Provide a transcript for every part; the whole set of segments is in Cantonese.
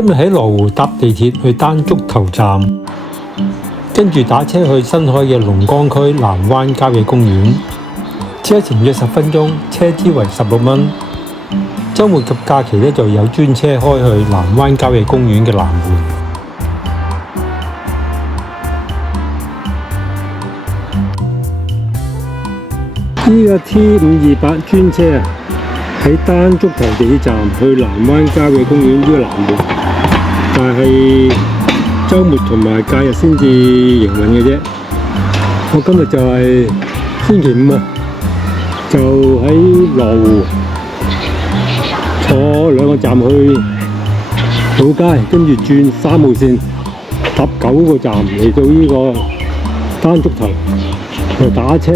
今日喺羅湖搭地鐵去丹竹頭站，跟住打車去新海嘅龍崗區南灣郊野公園，車程約10分鐘，車資為16蚊。週末及假期咧就有專車開去南灣郊野公園嘅南門。呢個 T528專車啊，喺丹竹頭地鐵站去南灣郊野公園呢個南門，但係週末同埋假日先至營運嘅啫。我今日就係星期五啊，就喺羅湖坐2個站去老街，跟住轉3號線搭9個站嚟到呢個丹竹頭，又打車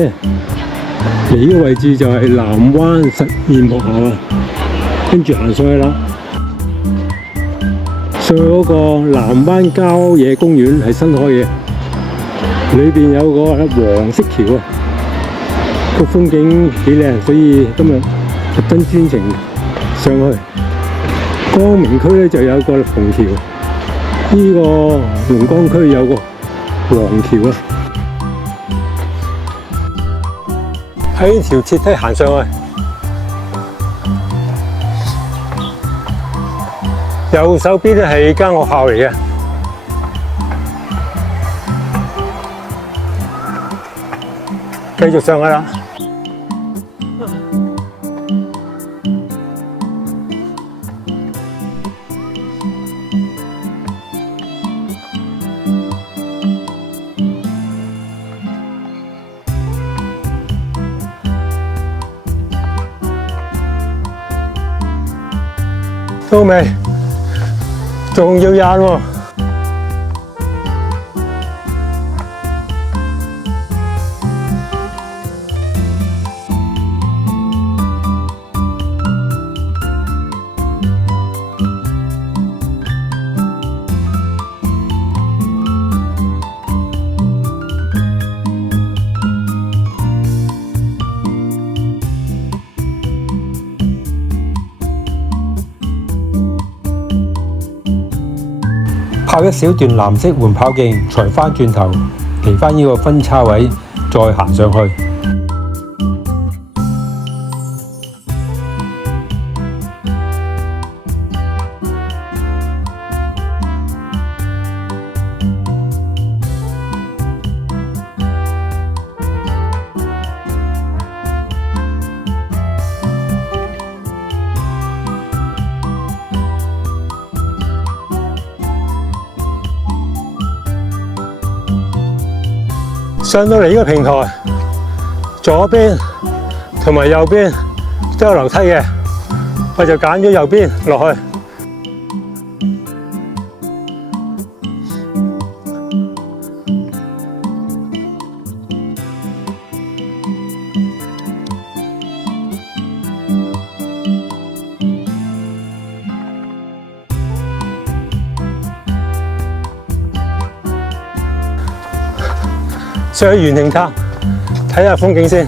嚟呢個位置就係南灣實驗學校啊，跟住行上去啦。上去嗰個南灣郊野公園係新開嘅，裏邊有個黃色橋啊，個風景幾靚，所以今日特登專程上去。光明區咧就有個紅橋，呢個龍崗區有個黃橋啊。喺條鐵梯行上去，右手邊咧係間學校嚟嘅，繼續上去啦。到未？仲要踩喎！跑一小段藍色緩跑徑，才返轉頭，嚟返呢個分叉位，再行上去。上到嚟呢個平台，左邊同埋右邊都有樓梯嘅，我就揀咗右邊落去。上去圓形塔睇下風景先。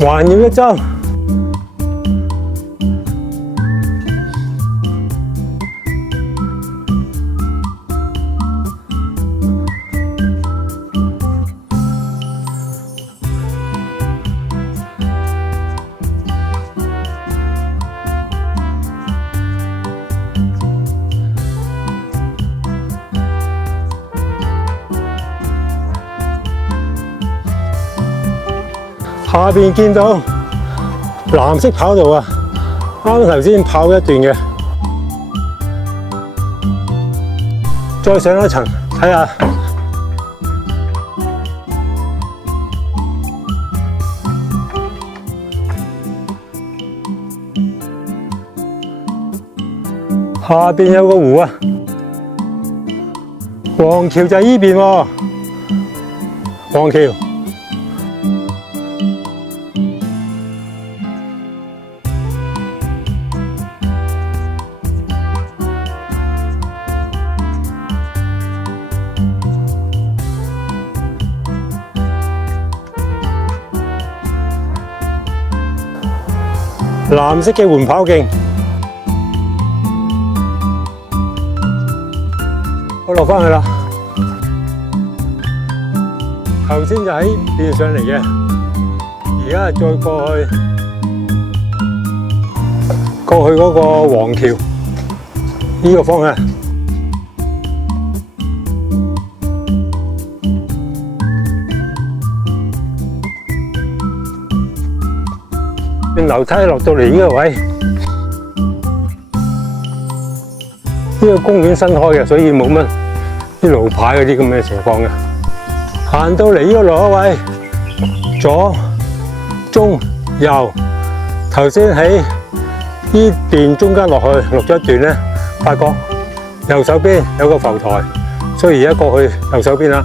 環繞一周，下邊見到藍色跑道啊，啱頭先跑一段嘅，再上一層睇下。下邊有個湖啊，黃橋就喺呢邊喎。黃橋。藍色嘅緩跑徑，我落返去啦。頭先就喺邊上嚟嘅，而家再過去嗰個黃橋呢個方向。段樓梯落到嚟呢個位，呢個公園新開嘅，所以冇乜啲路牌嗰啲咁嘅情況嘅。行到嚟呢個落一位，左、中、右，頭先喺呢邊中間落咗一段咧，發覺右手邊有個浮台，所以而家過去右手邊啦。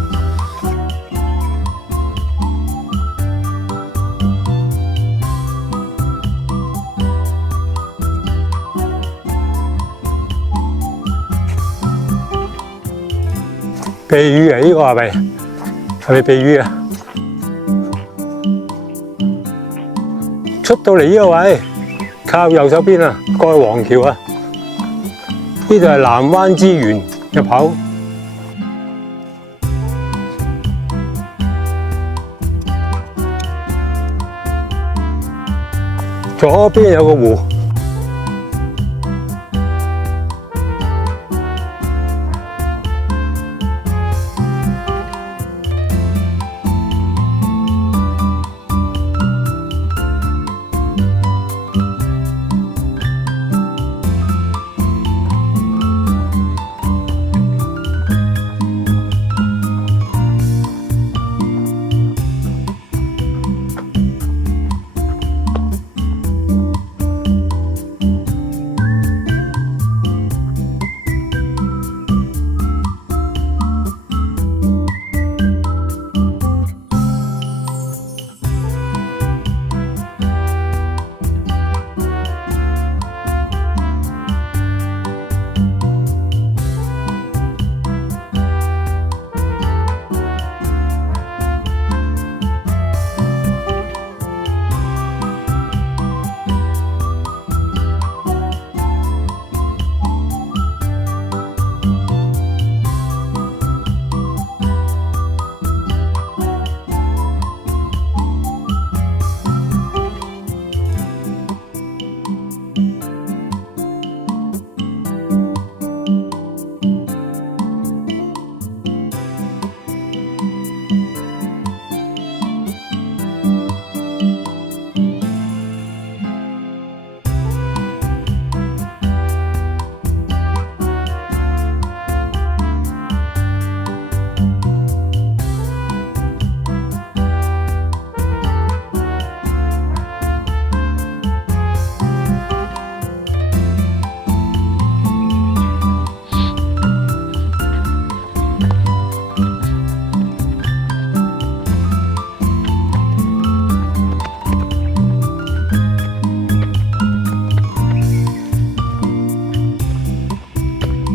避雨啊！呢個係咪避雨啊？出到嚟呢個位，靠右手邊啊，過去黃橋啊。呢度係南灣之源入口。左邊有個湖。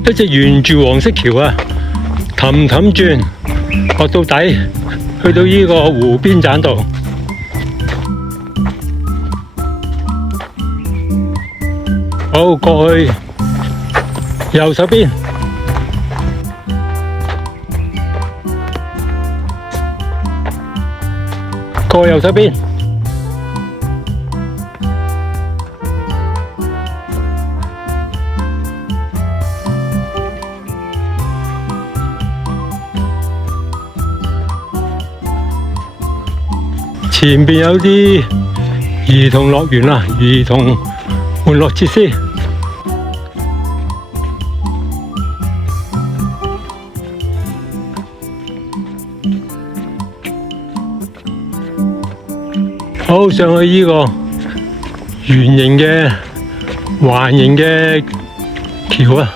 一直沿住黃色橋啊，氹氹轉，落到底，去到呢個湖邊棧道。好，過去右手邊，過右手邊。前邊有啲兒童樂園啊，兒童玩樂設施。好，上去呢個圓形嘅環形嘅橋啊！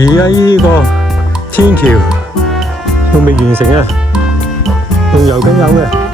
而家呢個天橋仲未完成啊，仲油緊油嘅。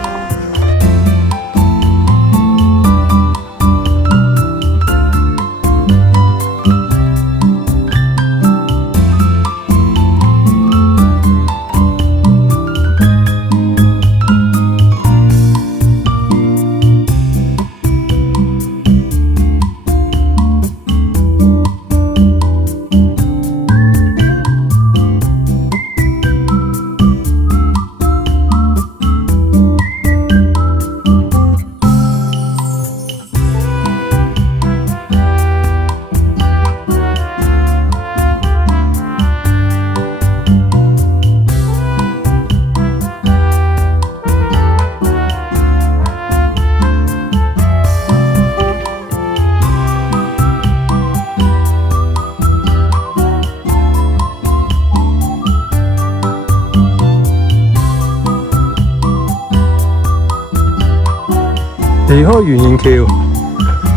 離開圓形橋，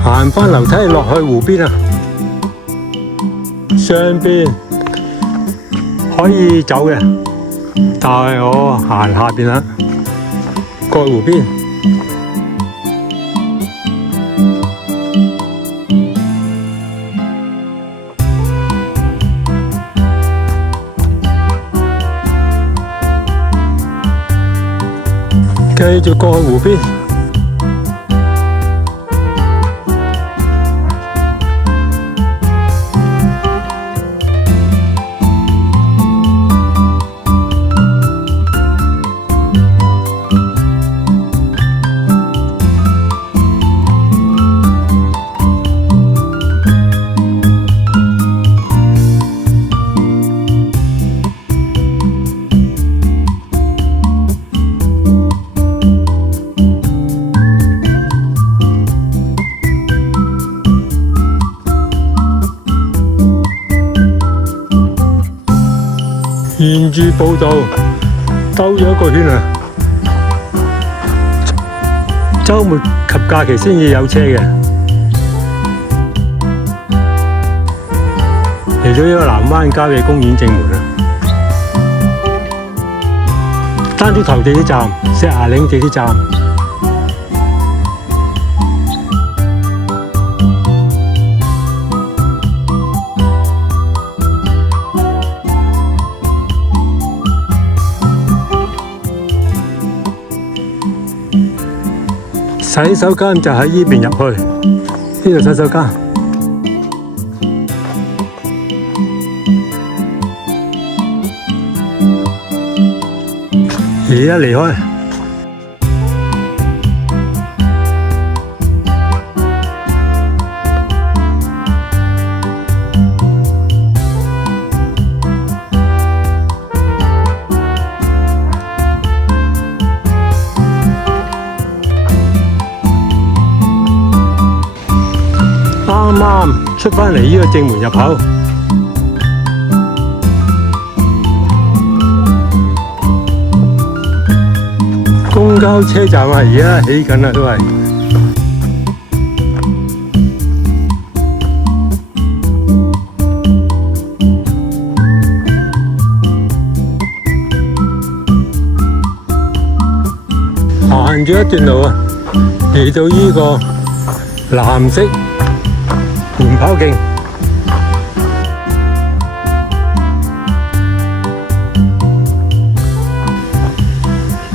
行返樓梯落去湖邊啊！上邊可以走嘅，但係我行下邊啦，過湖邊。繼續過去湖邊。沿住步道兜咗一個圈啊！週末及假期先至有車嘅。嚟咗呢個南灣郊野公園正門啊！丹竹頭地鐵站、石牙嶺地鐵站。洗手間就喺呢邊入去，呢度洗手間。而家離開，啱啱出返嚟呢個正門入口，公交車站啊，而家起緊啦，都係。行咗一段路啊，嚟到呢個藍色緩跑徑，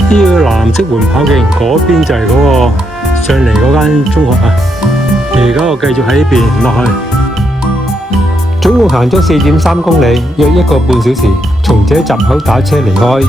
呢個藍色緩跑徑嗰邊就係嗰個上嚟嗰間中學啊。而家我繼續喺呢邊落去，總共行咗4.3公里，約1個半小時，從這閘口打車離開。